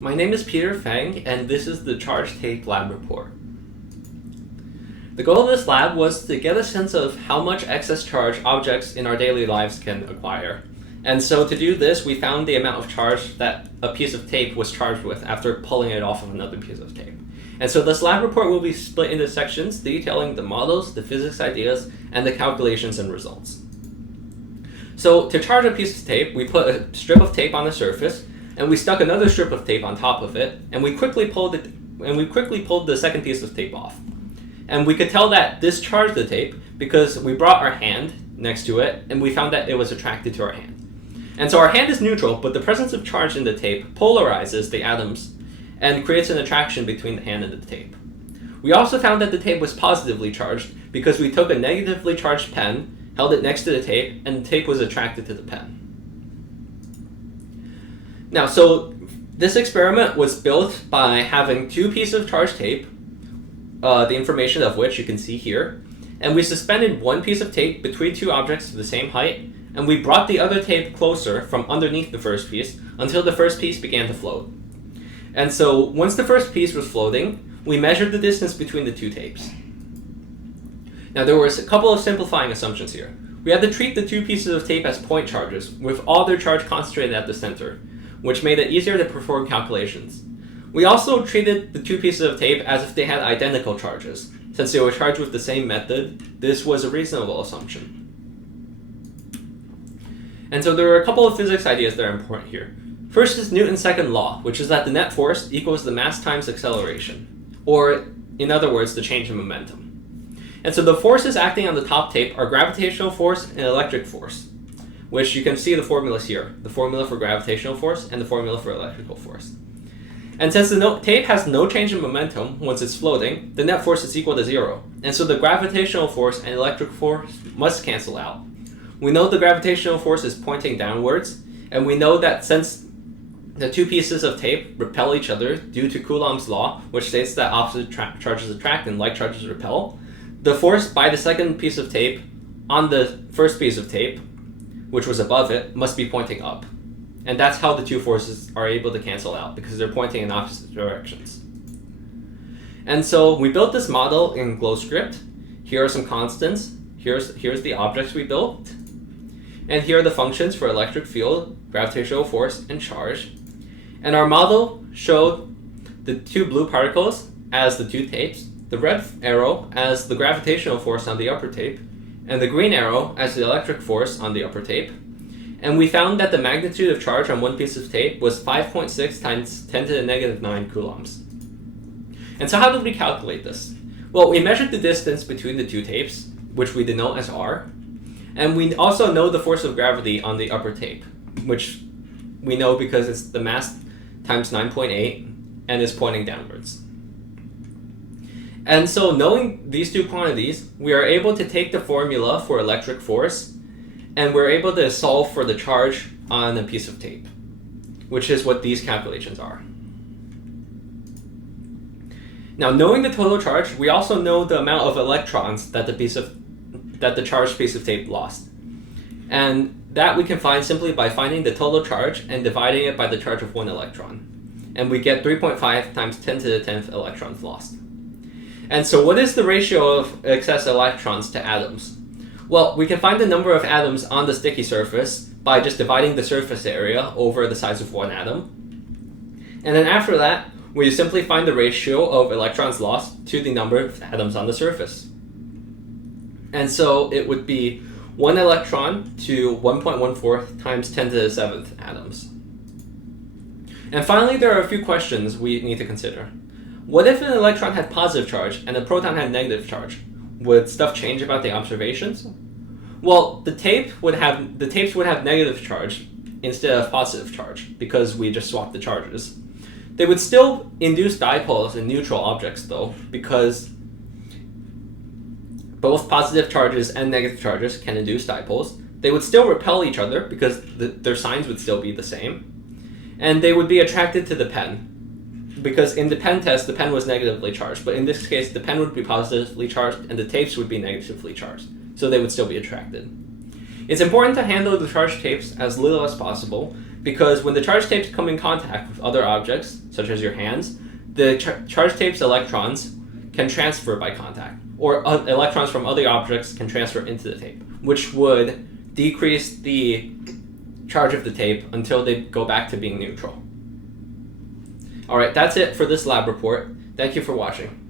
My name is Peter Fang, and this is the Charge Tape Lab Report. The goal of this lab was to get a sense of how much excess charge objects in our daily lives can acquire. And so to do this, we found the amount of charge that a piece of tape was charged with after pulling it off of another piece of tape. And so this lab report will be split into sections detailing the models, the physics ideas, and the calculations and results. So to charge a piece of tape, we put a strip of tape on the surface, and we stuck another strip of tape on top of it, and we quickly pulled the second piece of tape off. And we could tell that this charged the tape because we brought our hand next to it, and we found that it was attracted to our hand. And so our hand is neutral, but the presence of charge in the tape polarizes the atoms and creates an attraction between the hand and the tape. We also found that the tape was positively charged because we took a negatively charged pen, held it next to the tape, and the tape was attracted to the pen. Now, so this experiment was built by having two pieces of charged tape, the information of which you can see here, and we suspended one piece of tape between two objects to the same height, and we brought the other tape closer from underneath the first piece until the first piece began to float. And so once the first piece was floating, we measured the distance between the two tapes. Now there was a couple of simplifying assumptions here. We had to treat the two pieces of tape as point charges, with all their charge concentrated at the center, which made it easier to perform calculations. We also treated the two pieces of tape as if they had identical charges. Since they were charged with the same method, this was a reasonable assumption. And so there are a couple of physics ideas that are important here. First is Newton's second law, which is that the net force equals the mass times acceleration, or in other words, the change in momentum. And so the forces acting on the top tape are gravitational force and electric force, which you can see the formulas here, the formula for gravitational force and the formula for electrical force. And since the tape has no change in momentum once it's floating, the net force is equal to 0. And so the gravitational force and electric force must cancel out. We know the gravitational force is pointing downwards, and we know that since the two pieces of tape repel each other due to Coulomb's law, which states that opposite charges attract and like charges repel, the force by the second piece of tape on the first piece of tape, which was above it, must be pointing up. And that's how the two forces are able to cancel out, because they're pointing in opposite directions. And so we built this model in GlowScript. Here are some constants. Here's the objects we built. And here are the functions for electric field, gravitational force, and charge. And our model showed the two blue particles as the two tapes, the red arrow as the gravitational force on the upper tape, and the green arrow as the electric force on the upper tape. And we found that the magnitude of charge on one piece of tape was 5.6 times 10 to the negative 9 coulombs. And so how did we calculate this? Well, we measured the distance between the two tapes, which we denote as r, and we also know the force of gravity on the upper tape, which we know because it's the mass times 9.8 and is pointing downwards. And so knowing these two quantities, we are able to take the formula for electric force, and we're able to solve for the charge on a piece of tape, which is what these calculations are. Now, knowing the total charge, we also know the amount of electrons that the charged piece of tape lost. And that we can find simply by finding the total charge and dividing it by the charge of one electron. And we get 3.5 times 10 to the 10th electrons lost. And so what is the ratio of excess electrons to atoms? Well, we can find the number of atoms on the sticky surface by just dividing the surface area over the size of one atom. And then after that, we simply find the ratio of electrons lost to the number of atoms on the surface. And so it would be 1 electron to 1.14 times 10 to the 7th atoms. And finally, there are a few questions we need to consider. What if an electron had positive charge and a proton had negative charge? Would stuff change about the observations? Well, the tapes would have negative charge instead of positive charge because we just swapped the charges. They would still induce dipoles in neutral objects though, because both positive charges and negative charges can induce dipoles. They would still repel each other because their signs would still be the same. And they would be attracted to the pen, because in the pen test, the pen was negatively charged, but in this case, the pen would be positively charged and the tapes would be negatively charged, so they would still be attracted. It's important to handle the charged tapes as little as possible because when the charge tapes come in contact with other objects, such as your hands, the charge tape's electrons can transfer by contact, or electrons from other objects can transfer into the tape, which would decrease the charge of the tape until they go back to being neutral. Alright, that's it for this lab report. Thank you for watching.